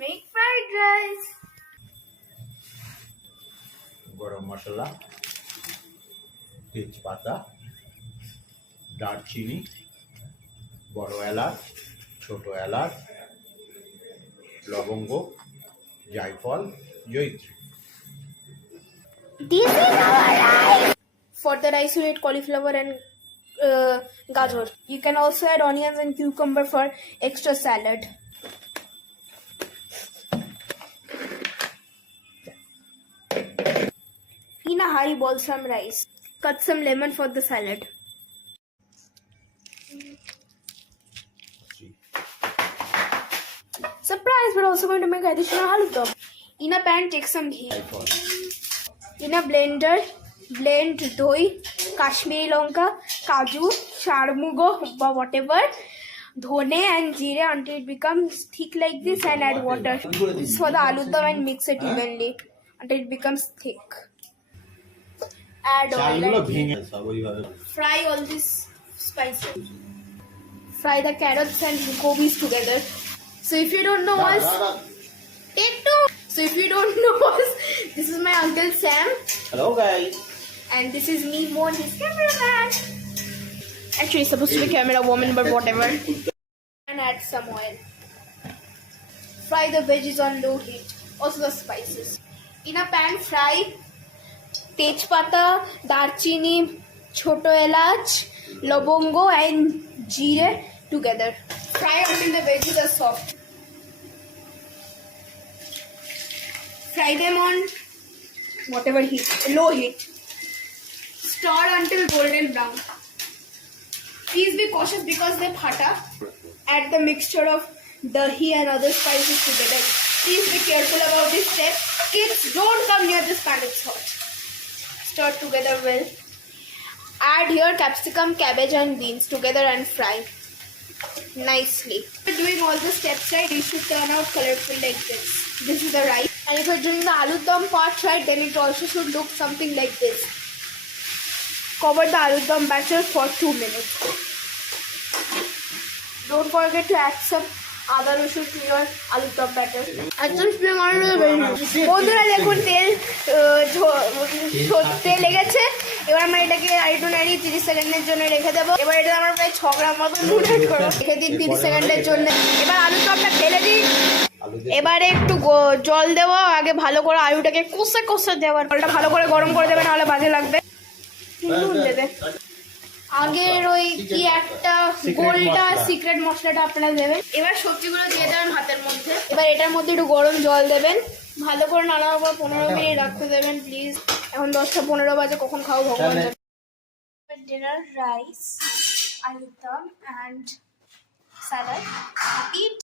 make fried rice. গরম মশলা, তেজপাতা, দারচিনি, বড় এলাচ, ছোট এলাচ, লবঙ্গ, জায়ফল, জয়িত্রী। This is our rice. For the rice, you need cauliflower and gajar. You can also add onions and cucumber for extra salad. In a hurry, boil some rice. Cut some lemon for the salad. Surprise! We're also going to make additional aloo dum. In a pan, take some ghee. জায়ফল, In a blender, blend doi, Kashmiri lonka, kaju, charmugo, whatever, dhone and jeera until it becomes thick like this, and add water for the aloo dum and mix it evenly until it becomes thick. Add oil চালগুলো and ভেঙে সব ওইভাবে। fry all these spices. Fry the carrots and gobis together. So if you don't know us, take two. So if you don't know us, this is my Uncle Sam. Hello guys. And this is me, Mohan, his cameraman. Actually, it's supposed to be camera woman, but whatever. And add some oil. Fry the veggies on low heat. Also the spices. In a pan, fry tejpata, darchini, choto elach, lobongo, and jeera together. Fry until the veggies are soft. Fry them on whatever heat, low heat. Stir until golden brown. Please be cautious because they phata. Add the mixture of dahi and other spices together. Please be careful about this step. Kids, don't come near this pan, it's hot. Stir together well. Add here capsicum, cabbage and beans together and fry nicely. If you're doing all the steps right, it should turn out colorful like this. This is the rice. And if you're doing the aloo dum part right, then it also should look something like this. Cover the aloo dum batter for 2 minutes. Don't forget to add some আদা রসুন to your aloo dum batter. একদম spray মারানো যাবে না। বন্ধুরা দেখুন তেল লেগেছে। এবার আমরা এটাকে আরেকটু নাড়িয়ে 30 সেকেন্ডের জন্য রেখে দেবো। এবার এটা আমরা প্রায় 6 গ্রাম মতো নুন অ্যাড করবো। রেখে দিন 30 সেকেন্ডের জন্য। এবার আলু দমটা ঢেলে দিন। এবারে একটু জল দেবো। আগে ভালো করে আলুটাকে কষে কষে দেওয়ার জলটা ভালো করে গরম করে দেবে, নাহলে বাজে লাগবে। নুন দেবে। আগের ওই কি একটা গোলটা সিক্রেট মশলাটা আপনারা দেবেন। এবার সবজিগুলো দিয়ে দেবেন ভাতের মধ্যে। এবার এটার মধ্যে একটু গরম জল দেবেন। ভালো করে নাড়ানোর পর 15 মিনিট রাখতে দেবেন প্লিজ। এখন 10টা 15 বাজে, কখন খাও ভগবান জানে। ডিনার রাইস, আলু দম and salad. Eat.